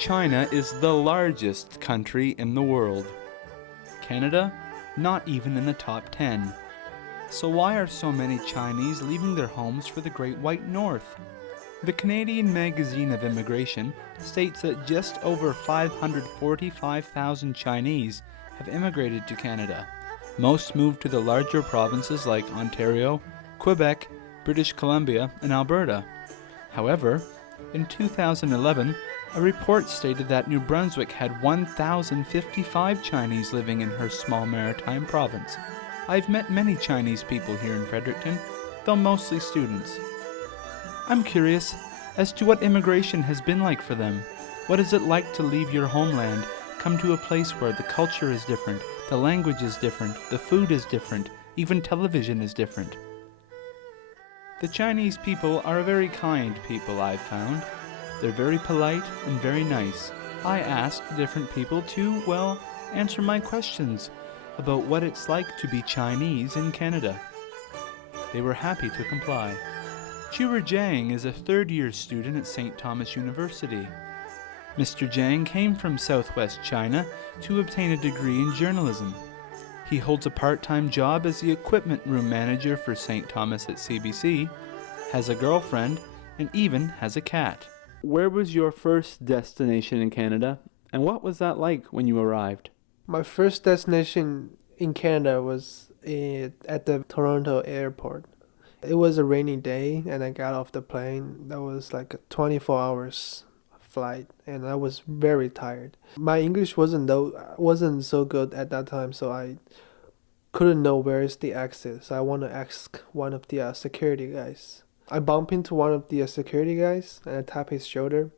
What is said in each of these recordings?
China is the largest country in the world. Canada, not even in the top 10. So why are so many Chinese leaving their homes for the Great White North? The Canadian Magazine of Immigration states that just over 545,000 Chinese have immigrated to Canada. Most moved to the larger provinces like Ontario, Quebec, British Columbia, and Alberta. However, in 2011, a report stated that New Brunswick had 1,055 Chinese living in her small maritime province. I've met many Chinese people here in Fredericton, though mostly students. I'm curious as to what immigration has been like for them. What is it like to leave your homeland, come to a place where the culture is different, the language is different, the food is different, even television is different? The Chinese people are a very kind people, I've found. They're very polite and very nice. I asked different people to, answer my questions about what it's like to be Chinese in Canada. They were happy to comply. Chiwer Jiang is a third-year student at St. Thomas University. Mr. Jiang came from southwest China to obtain a degree in journalism. He holds a part-time job as the equipment room manager for St. Thomas at CBC, has a girlfriend, and even has a cat. Where was your first destination in Canada, and what was that like when you arrived? My first destination in Canada was at the Toronto airport. It was a rainy day and I got off the plane. That was like a 24 hours flight and I was very tired. My English wasn't so good at that time, so I couldn't know where is the exit. So I want to ask one of the security guys. I bumped into one of the security guys and I tapped his shoulder.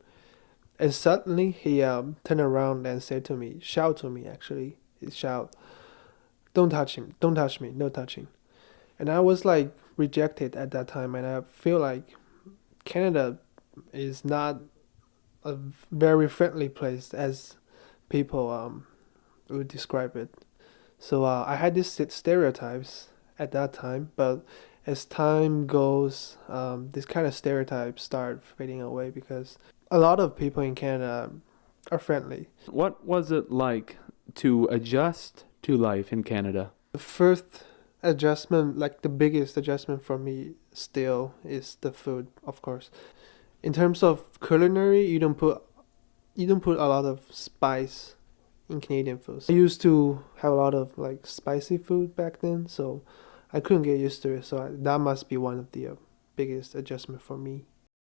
And suddenly he turned around and said to me, shout to me actually. He shout, don't touch him, don't touch me, no touching. And I was like rejected at that time and I feel like Canada is not a very friendly place as people would describe it. So I had these stereotypes at that time, but as time goes, this kind of stereotypes start fading away because a lot of people in Canada are friendly. What was it like to adjust to life in Canada? The first adjustment, like the biggest adjustment for me still is the food, of course. In terms of culinary, you don't put a lot of spice in Canadian food. I used to have a lot of like spicy food back then, so I couldn't get used to it. So that must be one of the biggest adjustment for me.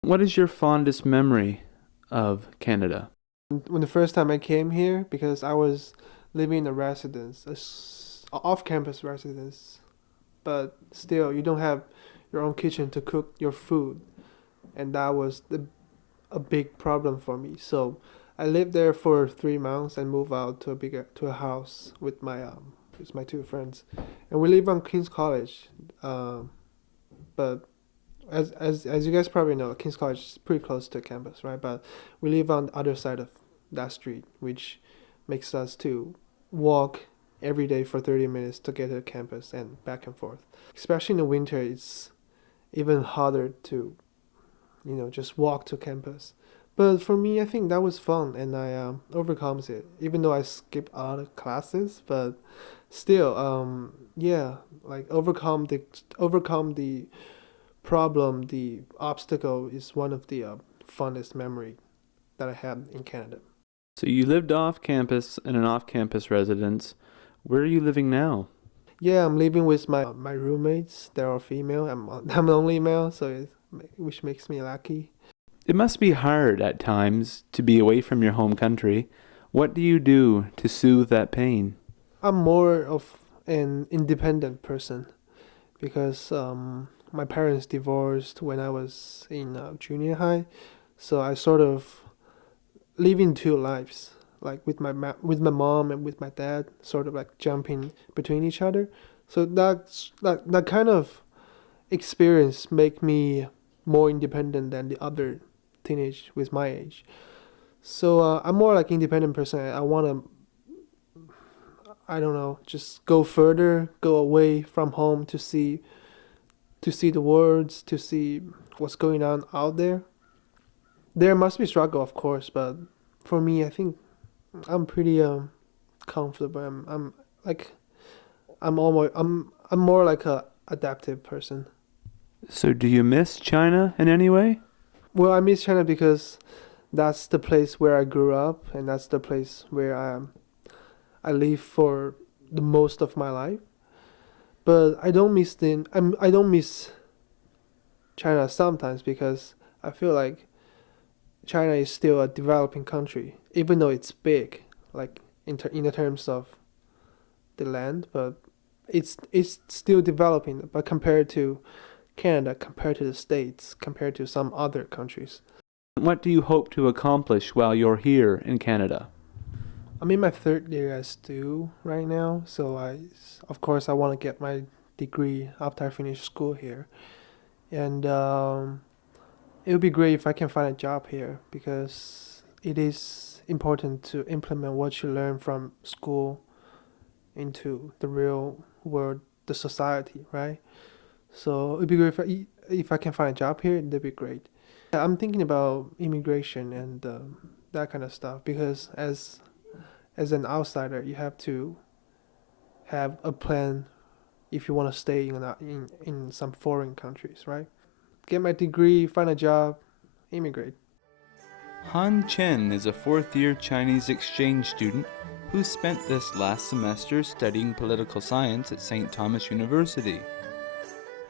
What is your fondest memory of Canada? When the first time I came here, because I was living in a residence, off-campus residence, but still you don't have your own kitchen to cook your food, and that was a big problem for me. So I lived there for 3 months and moved out to a house with my two friends, and we live on King's College, but as you guys probably know, King's College is pretty close to campus, right? But we live on the other side of that street, which makes us to walk every day for 30 minutes to get to campus and back and forth. Especially in the winter, it's even harder to, just walk to campus. But for me, I think that was fun, and I overcomes it. Even though I skipped a lot of classes, but still, like overcome the problem, the obstacle is one of the funnest memory that I had in Canada. So you lived off campus in an off-campus residence. Where are you living now? Yeah, I'm living with my roommates. They're all female. I'm the only male, which makes me lucky. It must be hard at times to be away from your home country. What do you do to soothe that pain? I'm more of an independent person because my parents divorced when I was in junior high, so I sort of living two lives, like with my mom and with my dad, sort of like jumping between each other. So that kind of experience make me more independent than the other teenage with my age. So I'm more like independent person. I wanna, I don't know, just go further, go away from home to see the words, to see what's going on out there. There must be struggle, of course, but For me, I think I'm pretty comfortable. I'm like I'm more like a adaptive person. So, do you miss China in any way? Well, I miss China because that's the place where I grew up, and that's the place where I live for the most of my life. But I don't miss China sometimes because I feel like China is still a developing country, even though it's big, like in the terms of the land, but it's still developing. But compared to Canada, compared to the States, compared to some other countries, What do you hope to accomplish while you're here in Canada? I'm in my third year as STU right now, so of course, I want to get my degree after I finish school here, and it would be great if I can find a job here because it is important to implement what you learn from school into the real world, the society, right? So it'd be great if I can find a job here. That'd be great. Yeah, I'm thinking about immigration and that kind of stuff because as an outsider, you have to have a plan if you want to stay in some foreign countries, right? Get my degree, find a job, immigrate. Han Chen is a fourth-year Chinese exchange student who spent this last semester studying political science at St. Thomas University.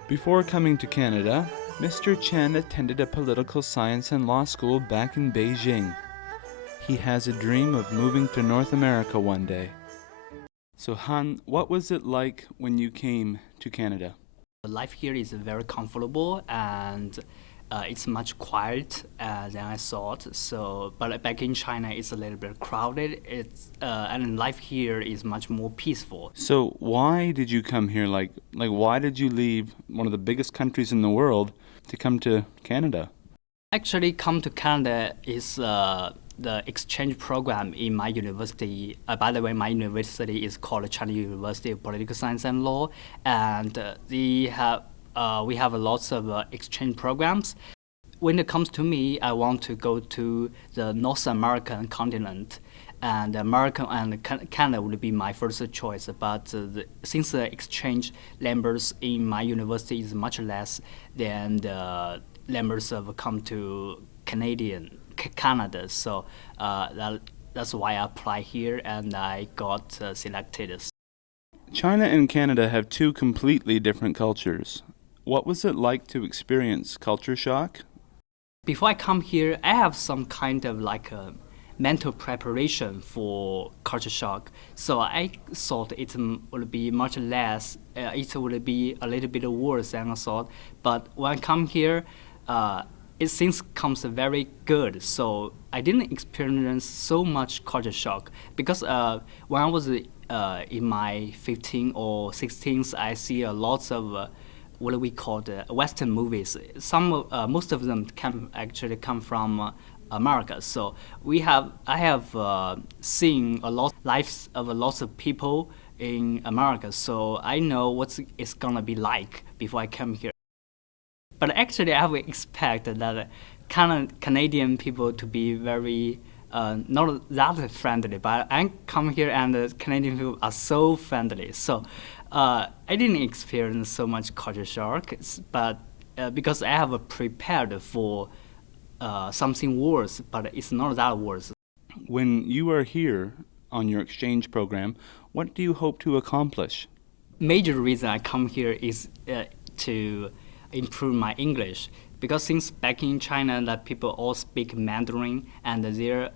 Before coming to Canada, Mr. Chen attended a political science and law school back in Beijing. He has a dream of moving to North America one day. So Han, what was it like when you came to Canada? Life here is very comfortable and it's much quiet than I thought. So, but back in China, it's a little bit crowded. And life here is much more peaceful. So why did you come here? Like why did you leave one of the biggest countries in the world to come to Canada? Actually, come to Canada is the exchange program in my university. By the way, my university is called China University of Political Science and Law, and we have lots of exchange programs. When it comes to me, I want to go to the North American continent, and America and Canada would be my first choice. But since the exchange numbers in my university is much less than the numbers of come to Canada, so that's why I applied here and I got selected. China and Canada have two completely different cultures. What was it like to experience culture shock? Before I come here, I have some kind of like a mental preparation for culture shock. So I thought it would be much less, it would be a little bit worse than I thought. But when I come here, it things comes very good. So I didn't experience so much culture shock because when I was in my 15 or 16s, I see a lots of what we call the Western movies. Most of them actually come from America. So I have seen a lot lives of a lot of people in America. So I know what it's gonna be like before I come here. But actually, I would expect that Canadian people to be very not that friendly. But I come here and the Canadian people are so friendly. So I didn't experience so much culture shock, but because I have prepared for something worse, but it's not that worse. When you are here on your exchange program, what do you hope to accomplish? Major reason I come here is to improve my English because since back in China that people all speak Mandarin and there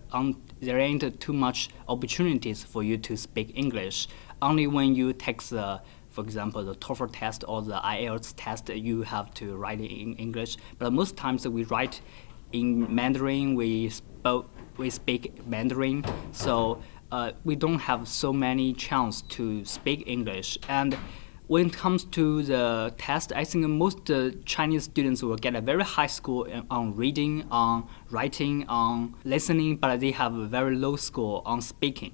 ain't too much opportunities for you to speak English. Only when you take for example, the TOEFL test or the IELTS test, you have to write it in English. But most times we write in Mandarin, we speak Mandarin, so we don't have so many chance to speak English. And when it comes to the test, I think most Chinese students will get a very high score on reading, on writing, on listening, but they have a very low score on speaking.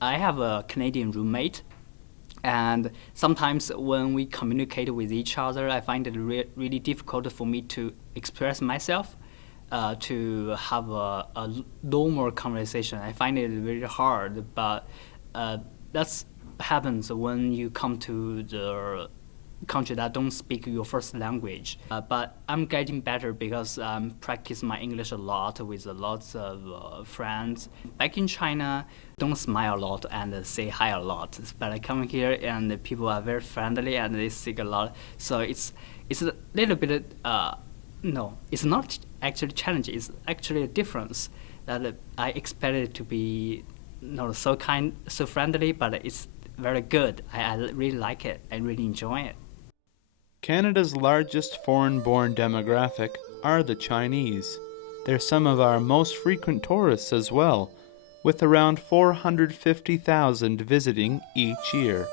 I have a Canadian roommate, and sometimes when we communicate with each other, I find it really difficult for me to express myself. to have a normal conversation. I find it very hard, but that's happens when you come to the country that don't speak your first language. But I'm getting better because I'm practice my English a lot with lots of friends. Back in China, don't smile a lot and say hi a lot. But I come here and the people are very friendly and they speak a lot. So it's a little bit no, it's not actually challenge. It's actually a difference that I expected it to be not so kind, so friendly, but it's very good. I really like it. I really enjoy it. Canada's largest foreign-born demographic are the Chinese. They're some of our most frequent tourists as well, with around 450,000 visiting each year.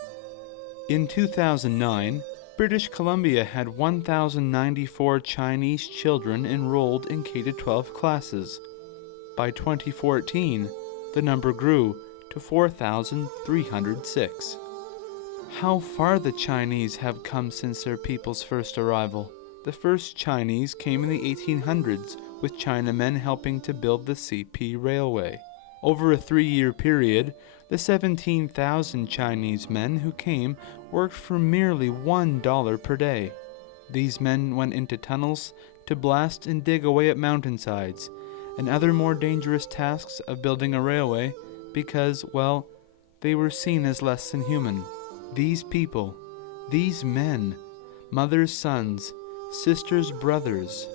In 2009, British Columbia had 1,094 Chinese children enrolled in K-12 classes. By 2014, the number grew to 4,306. How far the Chinese have come since their people's first arrival. The first Chinese came in the 1800s, with Chinamen helping to build the CP Railway. Over a 3-year period, the 17,000 Chinese men who came worked for merely $1 per day. These men went into tunnels to blast and dig away at mountainsides, and other more dangerous tasks of building a railway because, well, they were seen as less than human. These people, these men, mothers' sons, sisters' brothers,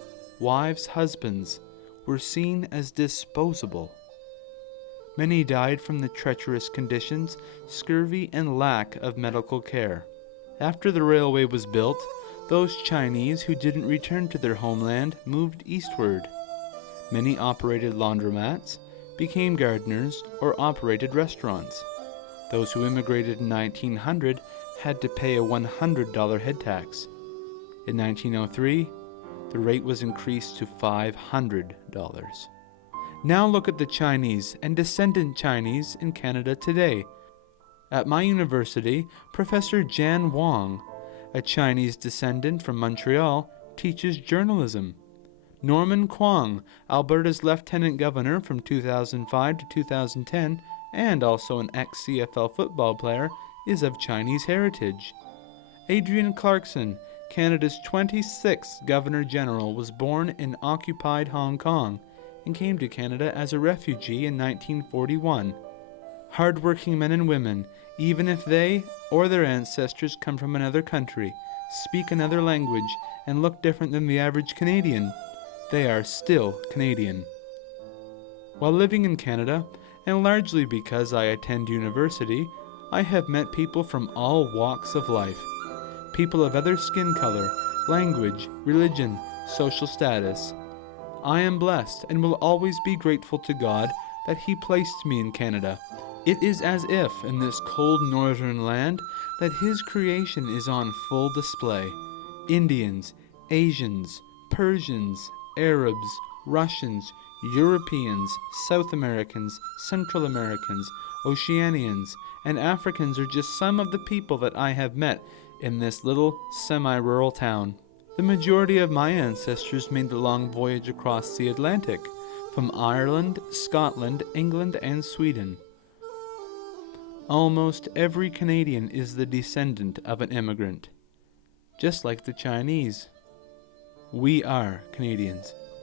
wives' husbands, were seen as disposable. Many died from the treacherous conditions, scurvy, and lack of medical care. After the railway was built, those Chinese who didn't return to their homeland moved eastward. Many operated laundromats, became gardeners, or operated restaurants. Those who immigrated in 1900 had to pay a $100 head tax. In 1903, the rate was increased to $500. Now look at the Chinese and descendant Chinese in Canada today. At my university, Professor Jan Wong, a Chinese descendant from Montreal, teaches journalism. Norman Kwong, Alberta's lieutenant governor from 2005 to 2010, and also an ex-CFL football player, is of Chinese heritage. Adrian Clarkson, Canada's 26th Governor-General, was born in occupied Hong Kong and came to Canada as a refugee in 1941. Hard-working men and women, even if they or their ancestors come from another country, speak another language, and look different than the average Canadian, they are still Canadian. While living in Canada, and largely because I attend university, I have met people from all walks of life. People of other skin color, language, religion, social status. I am blessed and will always be grateful to God that He placed me in Canada. It is as if, in this cold northern land, that His creation is on full display. Indians, Asians, Persians, Arabs, Russians, Europeans, South Americans, Central Americans, Oceanians, and Africans are just some of the people that I have met in this little semi-rural town. The majority of my ancestors made the long voyage across the Atlantic, from Ireland, Scotland, England, and Sweden. Almost every Canadian is the descendant of an immigrant, just like the Chinese. We are Canadians.